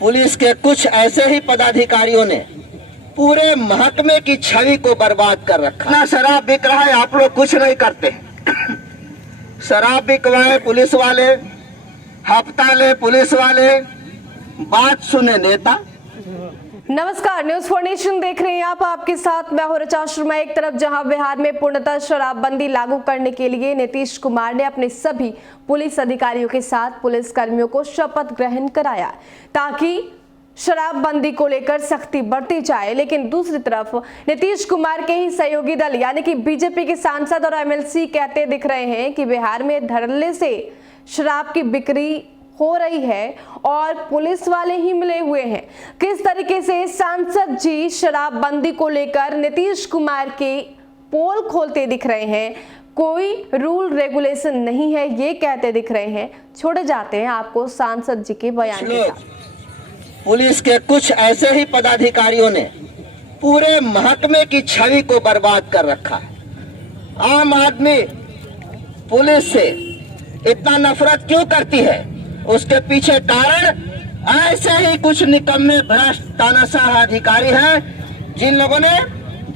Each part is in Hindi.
पुलिस के कुछ ऐसे ही पदाधिकारियों ने पूरे महकमे की छवि को बर्बाद कर रखा। ना शराब बिक रहा है, आप लोग कुछ नहीं करते। शराब बिकवाए पुलिस वाले, हफ्ता ले पुलिस वाले, बात सुने नेता। नमस्कार, न्यूज फॉर नेशन देख रहे हैं आप। आपके साथ मैं हूं ऋचा शर्मा। एक तरफ जहां बिहार में पूर्णतः शराबबंदी लागू करने के लिए नीतीश कुमार ने अपने सभी पुलिस अधिकारियों के साथ पुलिस कर्मियों को शपथ ग्रहण कराया ताकि शराबबंदी को लेकर सख्ती बढ़ती जाए, लेकिन दूसरी तरफ नीतीश कुमार के ही सहयोगी दल यानी कि बीजेपी के सांसद और एमएलसी कहते दिख रहे हैं कि बिहार में धड़ल्ले से शराब की बिक्री हो रही है और पुलिस वाले ही मिले हुए हैं। किस तरीके से सांसद जी शराबबंदी को लेकर नीतीश कुमार के पोल खोलते दिख रहे हैं, कोई रूल रेगुलेशन नहीं है ये कहते दिख रहे हैं। छोड़े जाते हैं आपको सांसद जी के बयान के साथ। पुलिस के कुछ ऐसे ही पदाधिकारियों ने पूरे महकमे की छवि को बर्बाद कर रखा है। आम आदमी पुलिस से इतना नफरत क्यों करती है, उसके पीछे कारण ऐसे ही कुछ निकम्मे भ्रष्ट तानाशाह अधिकारी हैं जिन लोगों ने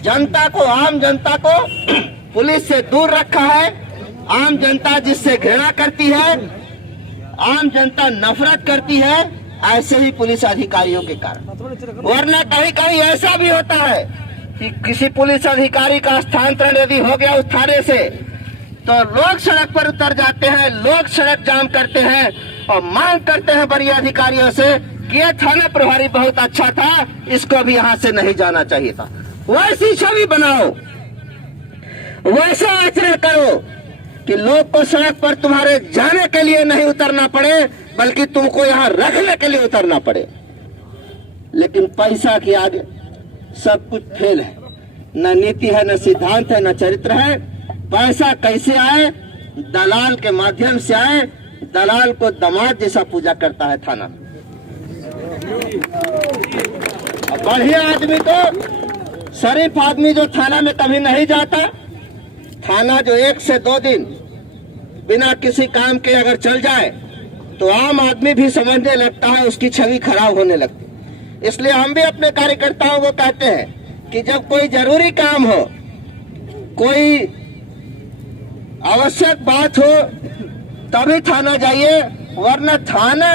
जनता को, आम जनता को पुलिस से दूर रखा है। आम जनता जिससे घृणा करती है, आम जनता नफरत करती है ऐसे ही पुलिस अधिकारियों के कारण। वरना कहीं कहीं ऐसा भी होता है कि किसी पुलिस अधिकारी का स्थानांतरण यदि हो गया उस थाने से, तो लोग सड़क पर उतर जाते हैं, लोग सड़क जाम करते हैं और मांग करते हैं बड़ी अधिकारियों से कि ये थाना प्रभारी बहुत अच्छा था, इसको भी यहाँ से नहीं जाना चाहिए था। वैसी छवि बनाओ, वैसा आचरण करो कि लोग को सड़क पर तुम्हारे जाने के लिए नहीं उतरना पड़े, बल्कि तुमको यहाँ रखने के लिए उतरना पड़े। लेकिन पैसा के आगे सब कुछ फेल है, न नीति है, न सिद्धांत है, न चरित्र है। पैसा कैसे आए? दलाल के माध्यम से आए। दलाल को दामाद जैसा पूजा करता है थाना। बढ़िया आदमी तो, शरीफ आदमी जो थाना में कभी नहीं जाता, थाना जो 1 से 2 दिन बिना किसी काम के अगर चल जाए तो आम आदमी भी समझने लगता है, उसकी छवि खराब होने लगती। इसलिए हम भी अपने कार्यकर्ताओं को कहते हैं कि जब कोई जरूरी काम हो, कोई आवश्यक बात हो, तभी थाना जाइए, वरना थाना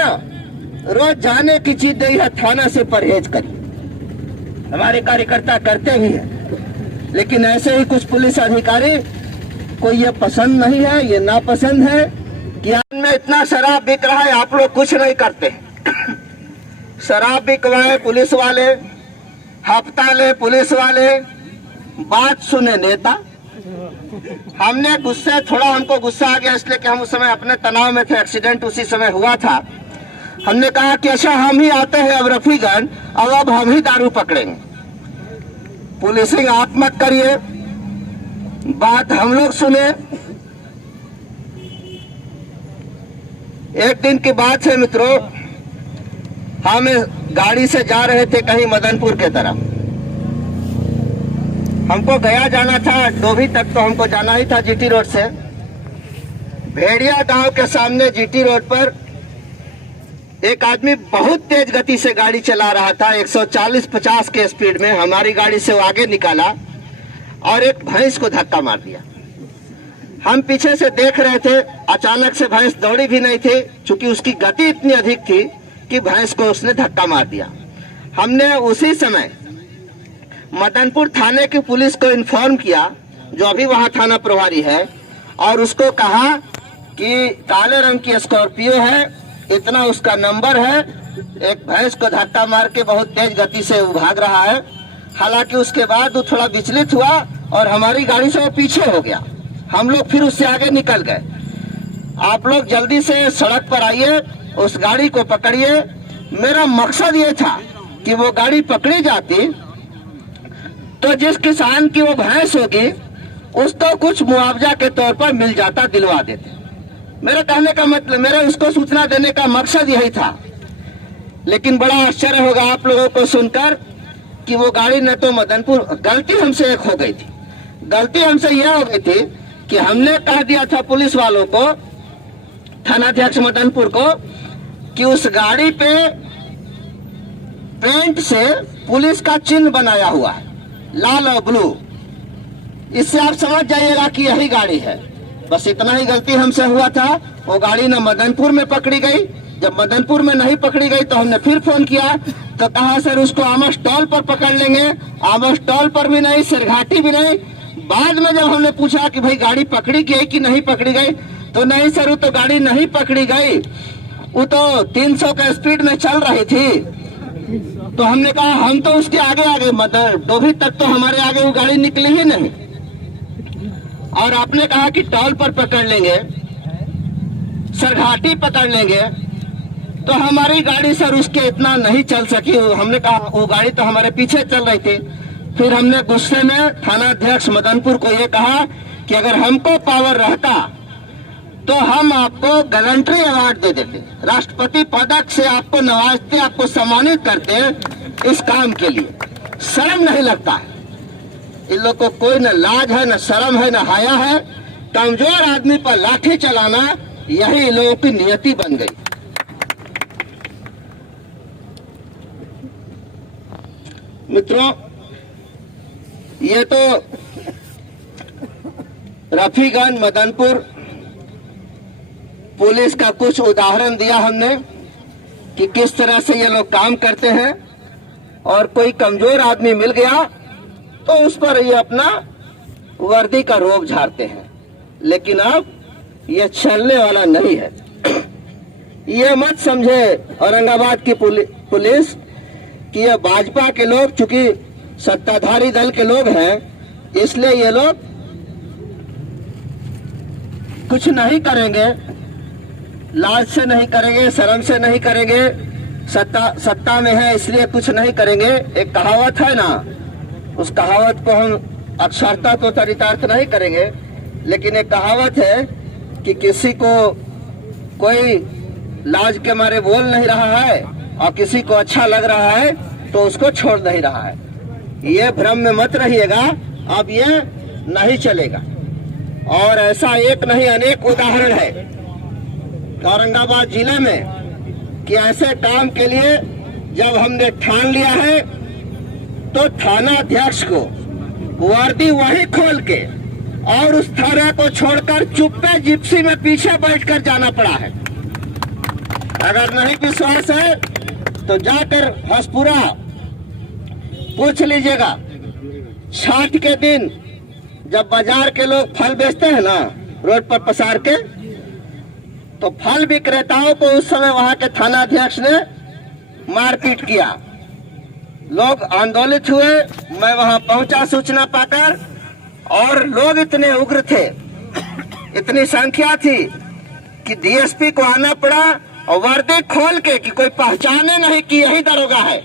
रोज जाने की चीज नहीं है। थाना से परहेज करिए। हमारे कार्यकर्ता करते भी हैं, लेकिन ऐसे ही कुछ पुलिस अधिकारी को ये पसंद नहीं है, ये नापसंद है कि में इतना शराब बिक रहा है, आप लोग कुछ नहीं करते। शराब बिकवाए पुलिस वाले, हफ्ता ले पुलिस वाले, बात सुने नेता। हमने गुस्से, थोड़ा हमको गुस्सा आ गया इसलिए कि हम उस समय अपने तनाव में थे, एक्सीडेंट उसी समय हुआ था। हमने कहा कि अच्छा हम ही आते हैं अब रफीगंज, और अब हम ही दारू पकड़ेंगे। पुलिसिंग आप मत करिए, बात हम लोग सुने। एक दिन की बात है मित्रों, हम गाड़ी से जा रहे थे कहीं मदनपुर के तरफ। हमको गया जाना था, डोभी तक तो हमको जाना ही था जीटी रोड से। भेड़िया गांव के सामने जीटी रोड पर एक आदमी बहुत तेज गति से गाड़ी चला रहा था, 140-50 के स्पीड में। हमारी गाड़ी से वो आगे निकाला और एक भैंस को धक्का मार दिया। हम पीछे से देख रहे थे, अचानक से भैंस दौड़ी भी नहीं थी, क्योंकि उसकी गति इतनी अधिक थी कि भैंस को उसने धक्का मार दिया। हमने उसी समय मदनपुर थाने की पुलिस को इन्फॉर्म किया, जो अभी वहां थाना प्रभारी है, और उसको कहा कि काले रंग की स्कॉर्पियो है, इतना उसका नंबर है, एक भैंस को धक्का मार के बहुत तेज गति से भाग रहा है। हालांकि उसके बाद वो थोड़ा विचलित हुआ और हमारी गाड़ी से वो पीछे हो गया। हम लोग फिर उससे आगे निकल गए। आप लोग जल्दी से सड़क पर आइए, उस गाड़ी को पकड़िए। मेरा मकसद ये था कि वो गाड़ी पकड़ी जाती तो जिस किसान की वो भैंस होगी उसको कुछ मुआवजा के तौर पर मिल जाता, दिलवा देते। मेरे कहने का मतलब, मेरा उसको सूचना देने का मकसद यही था। लेकिन बड़ा आश्चर्य होगा आप लोगों को सुनकर कि वो गाड़ी न तो मदनपुर, गलती हमसे एक हो गई थी। गलती हमसे यह हो गई थी कि हमने कह दिया था पुलिस वालों को, थानाध्यक्ष मदनपुर को, कि उस गाड़ी पे पेंट से पुलिस का चिन्ह बनाया हुआ है, लाल और ब्लू। इससे आप समझ जाइएगा कि यही गाड़ी है। बस इतना ही गलती हमसे हुआ था। वो गाड़ी न मदनपुर में पकड़ी गई। जब मदनपुर में नहीं पकड़ी गई तो हमने फिर फोन किया तो कहा सर उसको आमस टोल पर पकड़ लेंगे। आमस टोल पर भी नहीं, सिरघाटी भी नहीं। बाद में जब हमने पूछा कि भाई गाड़ी पकड़ी गई कि नहीं पकड़ी गई, तो नहीं सर वो तो गाड़ी नहीं पकड़ी गई, वो तो 300 का स्पीड में चल रही थी। तो हमने कहा हम तो उसके आगे आगे डोभी तक तो हमारे आगे वो गाड़ी निकली ही नहीं। और आपने कहा कि टोल पर पकड़ लेंगे, सरघाटी पकड़ लेंगे, तो हमारी गाड़ी सर उसके इतना नहीं चल सकी। हमने कहा वो गाड़ी तो हमारे पीछे चल रही थी। फिर हमने गुस्से में थाना अध्यक्ष मदनपुर को ये कहा कि अगर हमको पावर रहता तो हम आपको गैलेंट्री अवार्ड दे देते, राष्ट्रपति पदक से आपको नवाजते, आपको सम्मानित करते इस काम के लिए। शर्म नहीं लगता है इन लोग को, कोई न लाज है, न शर्म है, न हाया है। कमजोर आदमी पर लाठी चलाना यही इन लोगों की नियति बन गई। मित्रों, ये तो रफीगंज मदनपुर पुलिस का कुछ उदाहरण दिया हमने कि किस तरह से ये लोग काम करते हैं। और कोई कमजोर आदमी मिल गया तो उस पर ये अपना वर्दी का रोब झाड़ते हैं। लेकिन अब ये चलने वाला नहीं है। ये मत समझे औरंगाबाद की पुलिस कि ये भाजपा के लोग, चूंकि सत्ताधारी दल के लोग हैं, इसलिए ये लोग कुछ नहीं करेंगे, लाज से नहीं करेंगे, शर्म से नहीं करेंगे, सत्ता में है इसलिए कुछ नहीं करेंगे। एक कहावत है ना, उस कहावत को हम अक्षरता तो चरितार्थ नहीं करेंगे, लेकिन एक कहावत है कि किसी को कोई लाज के मारे बोल नहीं रहा है और किसी को अच्छा लग रहा है तो उसको छोड़ नहीं रहा है। ये भ्रम में मत रहिएगा, अब ये नहीं चलेगा। और ऐसा एक नहीं अनेक उदाहरण है औरंगाबाद जिले में कि ऐसे काम के लिए जब हमने ठान लिया है तो थाना अध्यक्ष को वर्दी वही खोल के और उस थाना को छोड़कर चुप्पे जिप्सी में पीछे बैठकर जाना पड़ा है। अगर नहीं विश्वास है तो जाकर हसपुरा पूछ लीजिएगा। छठ के दिन जब बाजार के लोग फल बेचते हैं ना रोड पर पसार के, तो फल विक्रेताओं को उस समय वहां के थाना अध्यक्ष ने मारपीट किया। लोग आंदोलित हुए, मैं वहां पहुंचा सूचना पाकर, और लोग इतने उग्र थे, इतनी संख्या थी कि डीएसपी को आना पड़ा और वर्दी खोल के कि कोई पहचाने नहीं कि यही दरोगा है,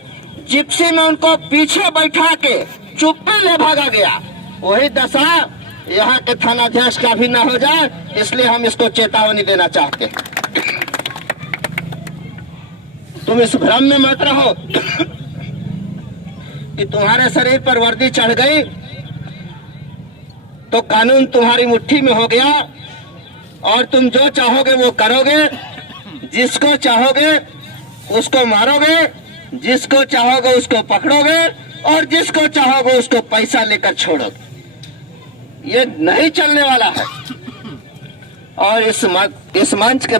जिप्सी में उनको पीछे बैठा के चुप्पे ले भागा गया। वही दशा यहाँ के थानाध्यक्ष का भी न हो जाए, इसलिए हम इसको चेतावनी देना चाहते हैं। तुम इस भ्रम में मत रहो कि तुम्हारे शरीर पर वर्दी चढ़ गई तो कानून तुम्हारी मुट्ठी में हो गया और तुम जो चाहोगे वो करोगे। जिसको चाहोगे उसको मारोगे, जिसको चाहोगे उसको पकड़ोगे और जिसको चाहोगे उसको पैसा लेकर छोड़ोगे। ये नहीं चलने वाला है। और इस मंच के